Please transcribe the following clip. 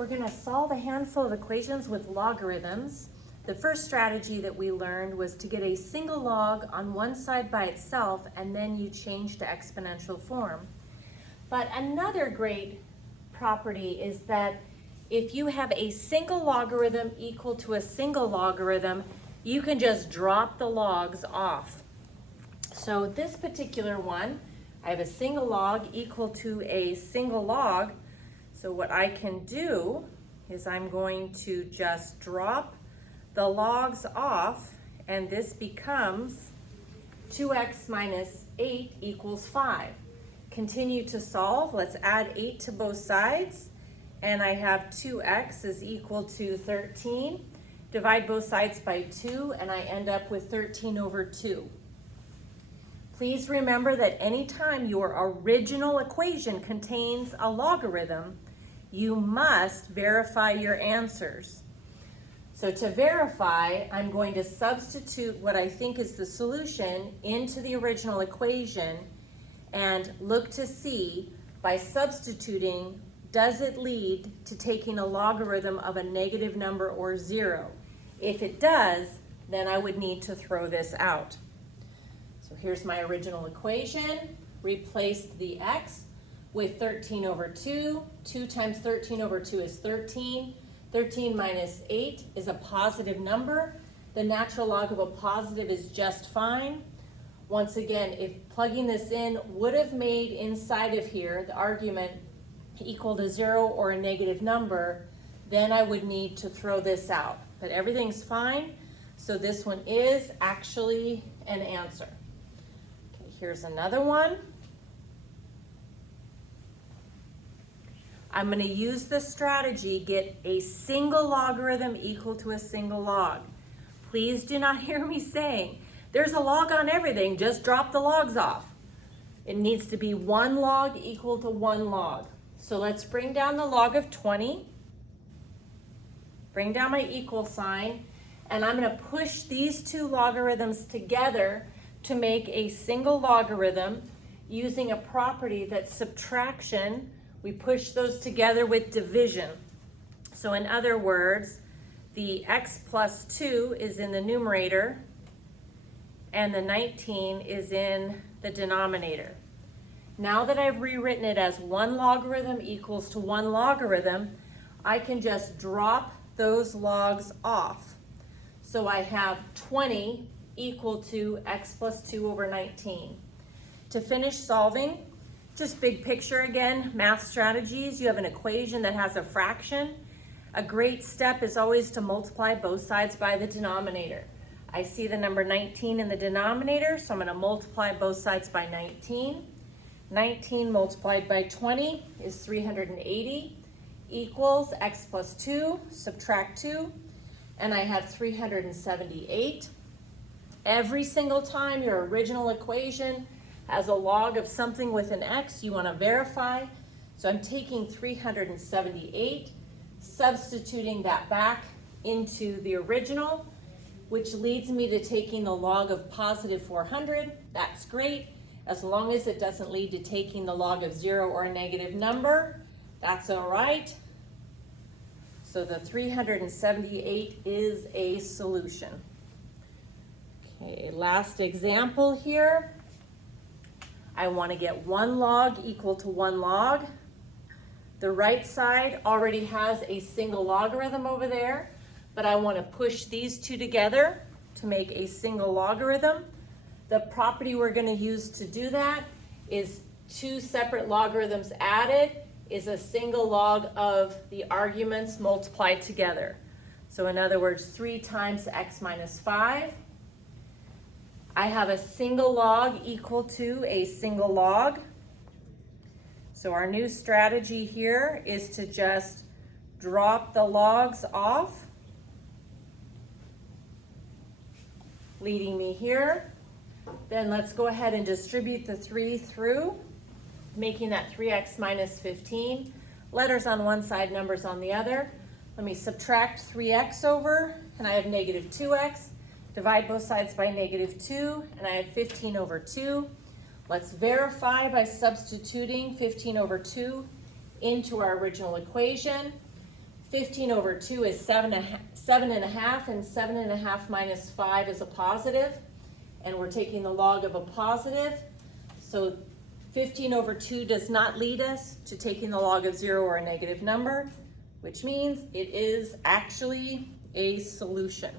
We're going to solve a handful of equations with logarithms. The first strategy that we learned was to get a single log on one side by itself, and then you change to exponential form. But another great property is that if you have a single logarithm equal to a single logarithm, you can just drop the logs off. So this particular one, I have a single log equal to a single log. So what I can do is I'm going to just drop the logs off, and this becomes 2x minus 8 equals 5. Continue to solve. Let's add 8 to both sides, and I have 2x is equal to 13. Divide both sides by 2, and I end up with 13 over 2. Please remember that anytime your original equation contains a logarithm, you must verify your answers. So to verify, I'm going to substitute what I think is the solution into the original equation and look to see, by substituting, does it lead to taking a logarithm of a negative number or 0? If it does, then I would need to throw this out. So here's my original equation. Replace the x with 13 over 2. 2 times 13 over 2 is 13. 13 minus 8 is a positive number. The natural log of a positive is just fine. Once again, if plugging this in would have made inside of here the argument equal to 0 or a negative number, then I would need to throw this out. But everything's fine, so this one is actually an answer. Okay, here's another one. I'm going to use the strategy, get a single logarithm equal to a single log. Please do not hear me saying, there's a log on everything, just drop the logs off. It needs to be one log equal to one log. So let's bring down the log of 20, bring down my equal sign, and I'm going to push these two logarithms together to make a single logarithm using a property that's subtraction. We push those together with division. So in other words, the x plus 2 is in the numerator and the 19 is in the denominator. Now that I've rewritten it as one logarithm equals to one logarithm, I can just drop those logs off. So I have 20 equal to x plus 2 over 19. To finish solving, just big picture again, math strategies. You have an equation that has a fraction. A great step is always to multiply both sides by the denominator. I see the number 19 in the denominator, so I'm going to multiply both sides by 19. 19 multiplied by 20 is 380 equals x plus 2, subtract 2, and I have 378. Every single time your original equation has a log of something with an x, you want to verify. So I'm taking 378, substituting that back into the original, which leads me to taking the log of positive 400. That's great. As long as it doesn't lead to taking the log of 0 or a negative number, that's all right. So the 378 is a solution. Okay, last example here. I want to get one log equal to one log. The right side already has a single logarithm over there, but I want to push these two together to make a single logarithm. The property we're going to use to do that is two separate logarithms added is a single log of the arguments multiplied together. So in other words, 3 times x minus 5. I have a single log equal to a single log. So our new strategy here is to just drop the logs off, leading me here. Then let's go ahead and distribute the 3 through, making that 3x minus 15. Letters on one side, numbers on the other. Let me subtract 3x over, and I have negative 2x. Divide both sides by negative 2, and I have 15 over 2. Let's verify by substituting 15 over 2 into our original equation. 15 over 2 is 7.5, and 7.5 minus 5 is a positive, and we're taking the log of a positive. So 15 over 2 does not lead us to taking the log of 0 or a negative number, which means it is actually a solution.